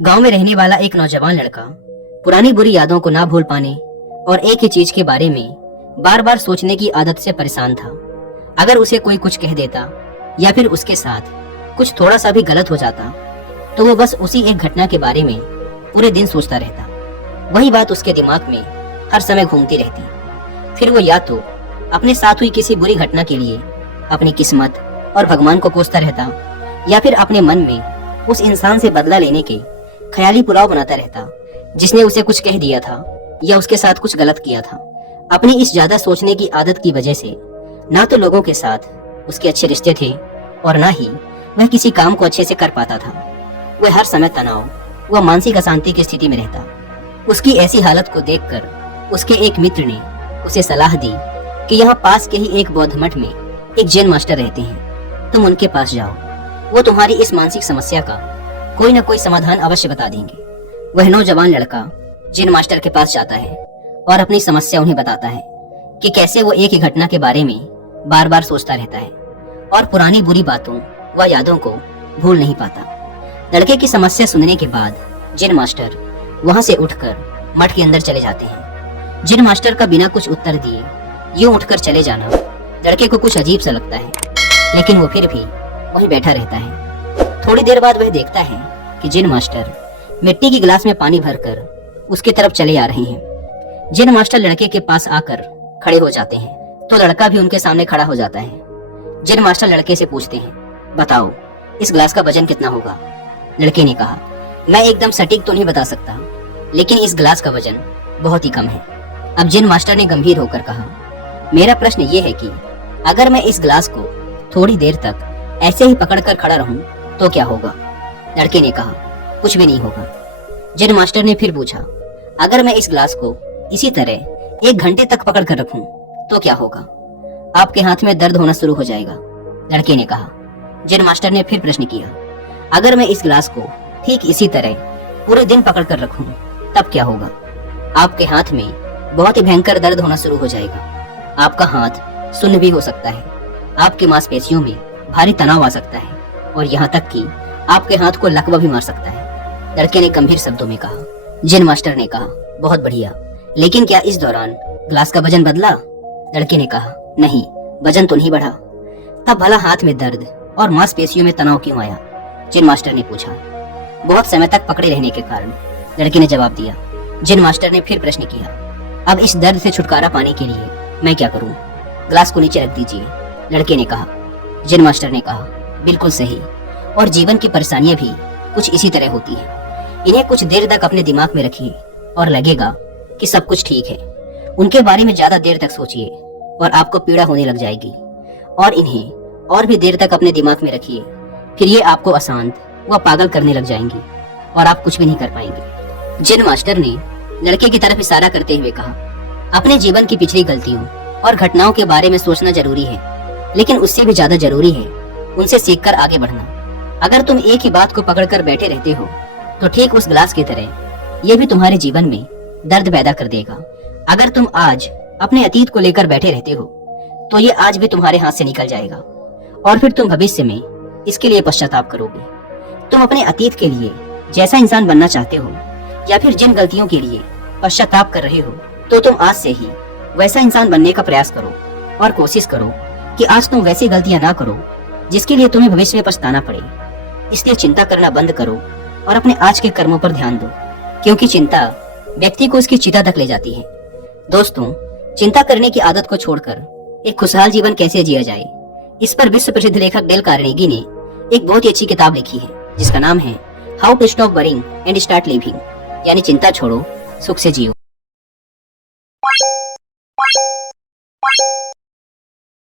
गांव में रहने वाला एक नौजवान लड़का पुरानी बुरी यादों को ना भूल पाने और एक ही चीज के बारे में बार बार सोचने की आदत से परेशान था। अगर उसे कोई कुछ कह देता या फिर उसके साथ कुछ थोड़ा सा भी गलत हो जाता तो वो बस उसी एक घटना के बारे में पूरे दिन सोचता रहता। वही बात उसके दिमाग में हर समय घूमती रहती। फिर वो या तो अपने साथ हुई किसी बुरी घटना के लिए अपनी किस्मत और भगवान को कोसता रहता या फिर अपने मन में उस इंसान से बदला लेने के ख्याली पुलाव बनाता रहता जिसने उसे कुछ कह दिया था या उसके साथ कुछ गलत किया था। अपनी इस ज्यादा सोचने की आदत की वजह से ना तो लोगों के साथ उसके अच्छे रिश्ते थे और ना ही वह किसी काम को अच्छे से कर पाता था। वह हर समय तनाव व मानसिक अशांति की स्थिति में रहता। उसकी ऐसी हालत को देखकर उसके एक मित्र ने उसे सलाह दी कि यहाँ पास के ही एक बौद्ध मठ में एक जैन मास्टर रहते हैं, तुम उनके पास जाओ, वो तुम्हारी इस मानसिक समस्या का कोई न कोई समाधान अवश्य बता देंगे। वह नौजवान लड़का जैन मास्टर के पास जाता है और अपनी समस्या उन्हें बताता है कि कैसे वो एक ही घटना के बारे में बार बार सोचता रहता है और पुरानी बुरी बातों व यादों को भूल नहीं पाता। लड़के की समस्या सुनने के बाद जैन मास्टर वहां से उठकर मठ के अंदर चले जाते हैं। जैन मास्टर का बिना कुछ उत्तर दिए यूं उठकर चले जाना लड़के को कुछ अजीब सा लगता है, लेकिन वो फिर भी वहीं बैठा रहता है। थोड़ी देर बाद वह देखता है कि जैन मास्टर मिट्टी की गिलास में पानी भरकर उसकी तरफ चले आ रहे हैं। जैन मास्टर लड़के के पास आकर खड़े हो जाते हैं तो लड़का भी उनके सामने खड़ा हो जाता है। जैन मास्टर लड़के से पूछते हैं, बताओ इस गिलास का वजन कितना होगा? लड़के ने कहा, मैं एकदम सटीक तो नहीं बता सकता, लेकिन इस गिलास का वजन बहुत ही कम है। अब जैन मास्टर ने गंभीर होकर कहा, मेरा प्रश्न ये है कि अगर मैं इस गिलास को थोड़ी देर तक ऐसे ही पकड़कर खड़ा रहूं तो क्या होगा? लड़के ने कहा, कुछ भी नहीं होगा। जैन मास्टर ने फिर पूछा, अगर मैं इस गिलास को इसी तरह 1 घंटे तक पकड़ कर रखूं तो क्या होगा? आपके हाथ में दर्द होना शुरू हो जाएगा। लड़के ने कहा। जैन मास्टर ने फिर प्रश्न किया, अगर मैं इस गिलास को ठीक इसी तरह पूरे दिन पकड़ कर रखूं तब क्या होगा? आपके हाथ में बहुत ही भयंकर दर्द होना शुरू हो जाएगा। आपका हाथ सुन्न भी हो सकता है, आपकी मांसपेशियों में भारी तनाव आ सकता है और यहाँ तक कि आपके हाथ को लकवा भी मार सकता है। लड़के ने गंभीर शब्दों में कहा। जैन मास्टर ने कहा, बहुत बढ़िया, लेकिन क्या इस दौरान गिलास का वजन बदला? लड़के ने कहा, नहीं, वजन तो नहीं बढ़ा। तब भला हाथ में दर्द और मांसपेशियों में तनाव क्यों आया? जैन मास्टर ने पूछा। बहुत समय तक पकड़े रहने के कारण, लड़के ने जवाब दिया। जैन मास्टर ने फिर प्रश्न किया, अब इस दर्द से छुटकारा पाने के लिए मैं क्या करूं? गिलास को नीचे रख दीजिए। लड़के ने कहा। जैन मास्टर ने कहा, बिल्कुल सही, और जीवन की परेशानियां भी कुछ इसी तरह होती हैं। इन्हें कुछ देर तक अपने दिमाग में रखिए और लगेगा कि सब कुछ ठीक है। उनके बारे में ज्यादा देर तक सोचिए और आपको पीड़ा होने लग जाएगी, और इन्हें और भी देर तक अपने दिमाग में रखिए, फिर ये आपको अशांत व पागल करने लग जाएंगी और आप कुछ भी नहीं कर पाएंगे। जैन मास्टर ने लड़के की तरफ इशारा करते हुए कहा, अपने जीवन की पिछली गलतियों और घटनाओं के बारे में सोचना जरूरी है, लेकिन उससे भी ज्यादा जरूरी है उनसे सीखकर आगे बढ़ना। अगर तुम एक ही बात को पकड़कर बैठे रहते हो तो ठीक उस गिलास की तरह ये भी तुम्हारे जीवन में दर्द पैदा कर देगा। अगर तुम आज अपने अतीत को लेकर बैठे रहते हो तो ये आज भी तुम्हारे हाथ से निकल जाएगा और फिर तुम भविष्य में इसके लिए पश्चाताप करोगे। तुम अपने अतीत के लिए जैसा इंसान बनना चाहते हो या फिर जिन गलतियों के लिए पश्चाताप कर रहे हो तो तुम आज से ही वैसा इंसान बनने का प्रयास करो और कोशिश करो कि आज तुम वैसी गलतियां ना करो जिसके लिए तुम्हें भविष्य में पछताना पड़े। इसलिए चिंता करना बंद करो और अपने आज के कर्मों पर ध्यान दो, क्योंकि चिंता व्यक्ति को उसकी चिता तक ले जाती है। दोस्तों, चिंता करने की आदत को छोड़कर एक खुशहाल जीवन कैसे जिया जाए, इस पर विश्व प्रसिद्ध लेखक डेल कार्नेगी ने एक बहुत ही अच्छी किताब लिखी है जिसका नाम है how to stop worrying and start living, यानी चिंता छोड़ो सुख से जियो।